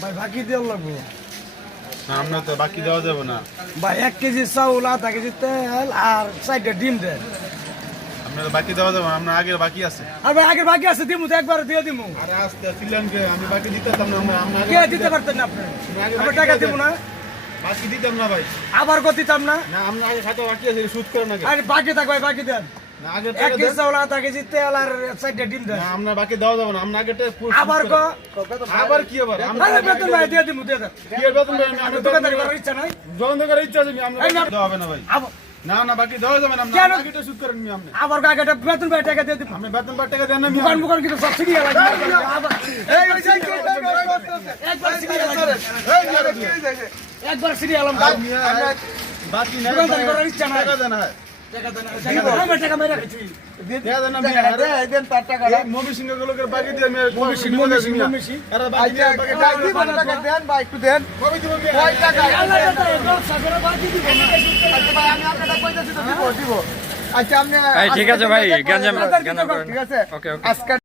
ভাই বাকি দেওয়া লাগবো আমরা তো বাকি দেওয়া যাবে না ভাই 1 কেজি চাউল, আধা কেজি তেল আর 4টা ডিম দেন। আপনার বাকি দেওয়া যাবে না, আপনার আগের বাকি আছে। আর ভাই আগের বাকি আছে, দিমু তো একবার দিয়ে দিমু। আরে আস্তে ছিলেনকে আমি বাকি দিতাম না, আমরা কে দিতে পারতেন না আপনি? আমরা টাকা দিব না, বাকি দিতাম না ভাই। আবার কত দিতাম না? না আমরা আগে খাতা বাকি আছে, সুদ করে না। আরে বাকি থাক ভাই, বাকি দেন। না আগে 1 কেজি চাউল, আধা কেজি তেল আর 4টা ডিম দেন। না আমরা বাকি দেওয়া যাবে না, আমরা আগে আবার আবার কি আবার আরে বেতন ভাই দিয়ে দিমু, দিয়ে দেন। কি বেতন ভাই? আমরা দোকানদারি করার ইচ্ছা নাই। দোকানদার করার ইচ্ছা আছে, আমরা দেওয়া হবে না ভাই। না না বাকি দেওয়া যাবে না, আমরা আগেটা সুদ করেন নি। আপনি আবার আগেটা বেতন ভাই টাকা দিয়ে দিমু। আপনি বেতন পার টাকা দেন না। দোকান মুকান কিন্তু সব ঠিক আছে। আবার একবার সিরিয়াল একবার সিরিয়াল বাকি নাই দোকানদারি করার ইচ্ছা নাই। টাকা দেন। টাকা দেন, টাকা মেরে রাখছি। দেয়া দেন না দেন তার টাকা। মমি সিং গুলোকে বাকি দিয়ে আমি মমি সিং আরে বাকি দিয়ে বাকি টাকা দেন ভাই, একটু দেন। কবে দিব কি কয় টাকা? আল্লাহ দাদা এগুলো সাগরে বাকি দিব না। আচ্ছা ভাই আমি আপনাকে কইতাছি তো দিব। আচ্ছা আপনি ঠিক আছে ভাই, গাঞ্জাম ঠিক আছে ওকে ওকে। আজকে